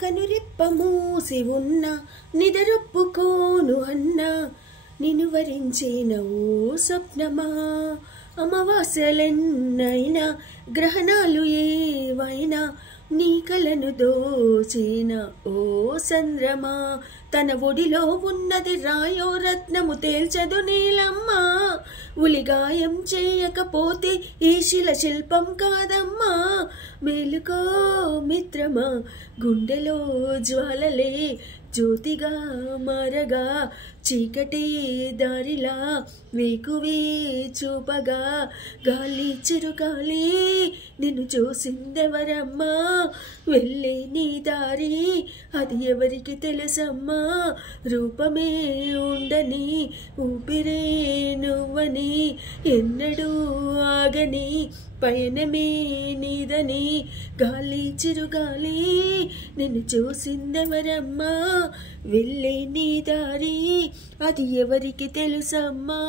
కనురెప్ప మూసి ఉన్న నిదరొప్పుకోను అన్నా నిన్ను వరించిన ఓ స్వప్నమా అమావాస్యలెన్నైనా గ్రహణాలు ఏవైనా నీ కలను దోచిన ఓ చంద్రమా తన ఒడిలో ఉన్నది రాయో రత్నము తేల్చదు నీలమ్మా ఉలిగాయం చేయకపోతే ఈ శిల్పం కాదమ్మా మేలుకో మిత్రమా గుండెలో జ్వాలలే జ్యోతిగా మారగా చీకటి దారిలా వేకువే చూపగా గాలి చిరుగాలి నిన్ను చూసిందెవరమ్మా వెళ్ళే నీ దారి అది ఎవరికి తెలుసమ్మా రూపమే ఉండని ఊపిరే నువ్వని ఎన్నడూ ఆగని పయనమే నీదని గాలి చిరుగాలి నిన్ను చూసిందెవరమ్మా వెళ్ళే నీ దారి అది ఎవరికి తెలుసమ్మా।